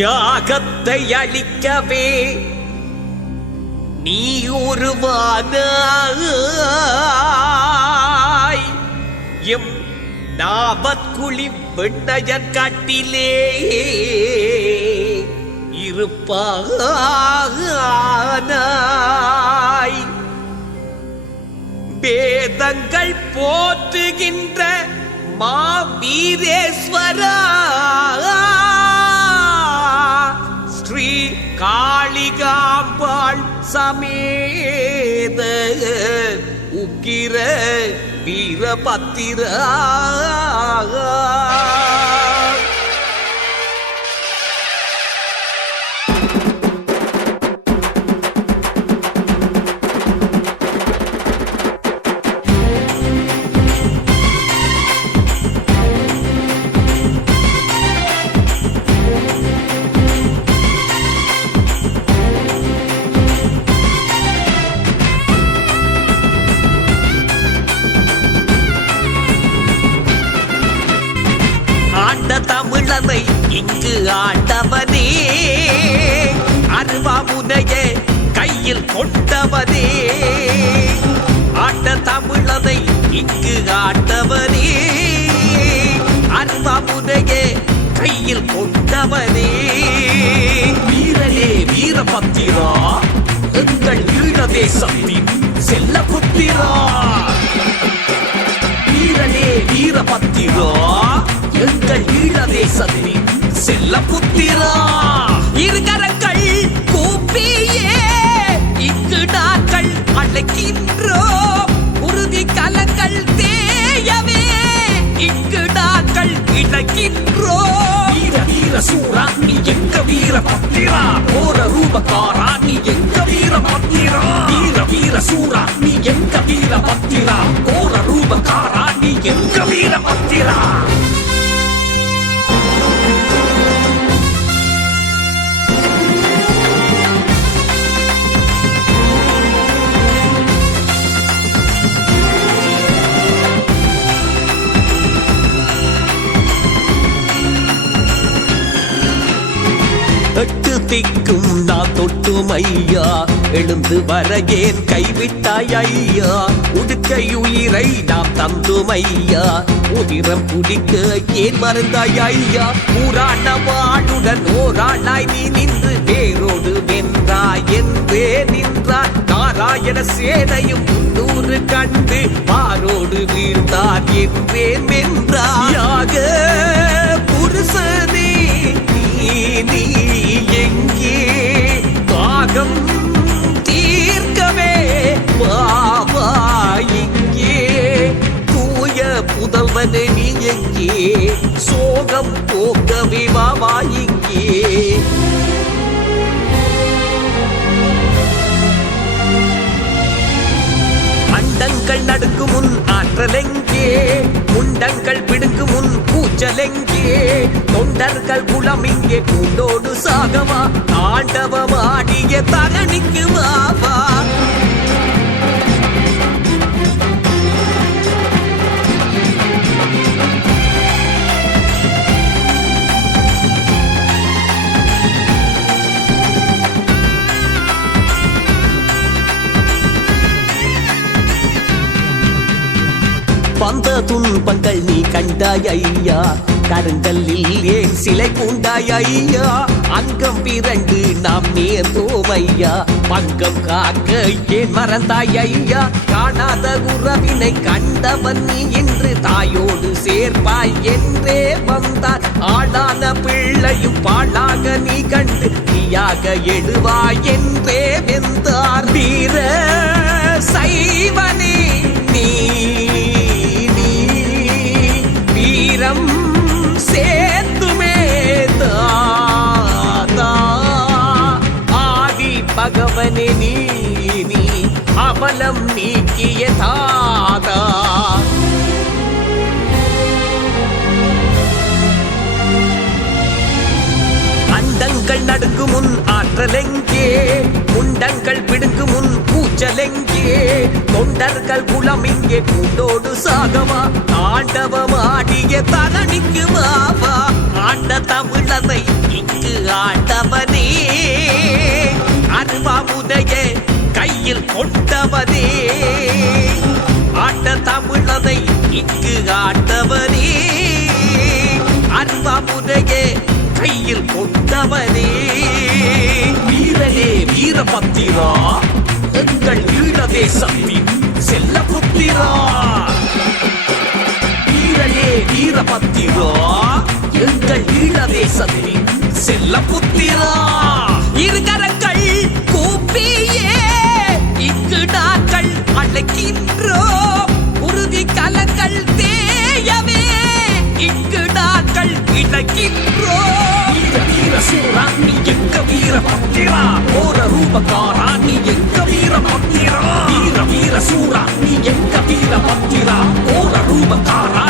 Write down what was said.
யாகத்தை அளிக்கவே நீ உருவானாய். எம் நாபத்குழி வெண்ணையன் காட்டிலே இருப்பானாய். வேதங்கள் போற்றுகின்ற மாவீரேஸ்வரா ஸ்ரீ காளிகாம்பாள் சமேத உக்கிர வீரபத்திரா. தமிழனை இங்கு ஆண்டவனே, அருவாமுனையை கையில் கொண்டவனே. ஆண்ட தமிழனை இங்கு ஆண்டவனே, அருவாமுனையை கையில் கொண்டவனே. வீரனே வீரபத்திரா, எங்கள் ஈழ தேசத்தின் செல்ல புத்திரா. வீரனே வீரபத்திரா, எங்கள் ஈழ தேசத்தின் செல்ல புத்திரா. இருகரங்கள் கூப்பியே இங்கு நாங்கள் அழைக்கின்றோம். உறுதி கலங்கள் தேயவே இங்கு நாங்கள் இணைக்கின்றோம். வீர வீர சூரா நீ எங்க வீர பத்திரா, போர ரூபக்காரா நீ எங்க வீர பத்திரா. வீர வீர சூரா நீ எங்க வீர பத்திரா, போர ரூபக்காரா நீ எங்க வீர பத்திரா. எட்டு திக்கும் நான் தொட்டும் ஐயா, எழுந்து வர ஏன் கைவிட்டாய் ஐயா. உடுக்கையுயிரை நாம் தந்தும் ஐயா, உதிரம் குடிக்க ஏன் மறந்தாய் ஐயா. ஊரான வாழுடன் ஓராளாய் நீ நின்று வேரோடு வென்றாய் என்றே நின்றாய். நாராயண சேனையும் 300 கண்டு பாரோடு வீழ்ந்தார் என்றே வென்றாய். யாக புருஷனே நீ எங்கே, தாகம் தீர்க்கவே பாபா இங்கே. தூய புதல்வனே நீ எங்கே, சோகம் போக்கவே பாபா இங்கே. அண்டங்கள் நடுக்கும் முன் ஆற்றலெங்கே, முண்டங்கள் பிடுங்கும் முன் கூச்சலெங்கே. தொண்டர்கள் குலம் இங்கே கூண்டோடு சாகவா, ஆண்டவமாடிய தரணிக்கு வாவா. வந்த துன்பங்கள் நீ கண்டாய் ஐயா, கருங்கல்லில் ஏன் சிலை பூண்டாய் ஐயா. அங்கம் பிறண்டு நாம் நேர்ந்தோம் ஐயா, பங்கம் காக்க ஏன் மறந்தாய் ஐயா. காணாத உறவினை கண்டவன் நீ என்று தாயோடு சேர்ப்பாய் என்றே வந்தார். ஆளான பிள்ளையும் பாழாக நீ கண்டு நீயாக எழுவாய் என்றே வெந்தார். வீர சைவனே நீ வீரம் சேர்த்துமே தாதா. ஆதி பகவனே நீ அவலம் நீக்கிய தாதா. அண்டங்கள் நடுங்கும் முன் ஆற்றலெங்கே, முண்டங்கள் பிடுங்கும் முன் கூச்சலெங்கே. தொண்டர்கள் குலம் இங்கே கூண்டோடு சாகவா, ஆண்டவமாடிய தரணிக்கு வாவா. ஆண்ட தமிழனை இங்கு ஆண்டவனே அருவாமுனைய கையில் கொண்டவனே ஆட்ட தமிழனை இங்கு ஆண்டவனே அருவாமுனைய கையில் கொண்டவனே வீரனே வீரபத்திரா எங்கள் ஈழ தேசத்தின் செல்ல புத்திரா வீரனே வீரபத்திரா எங்கள் ஈழ தேசத்தின் செல்ல புத்திரா இருகரங்கள் கூப்பியே இங்கு நாங்கள் அழைக்கின்றோம் உறுதி கலங்கள் தேயவே இங்கு நாங்கள் இணைக்கின்றோம் வீர சூரா நீ எங்க வீரபத்திரா ஓர ரூபகாரா நீ எங்க வீரபத்திரா வீர சூரா நீ எங்க வீரபத்திரா ஓர ரூபகாரா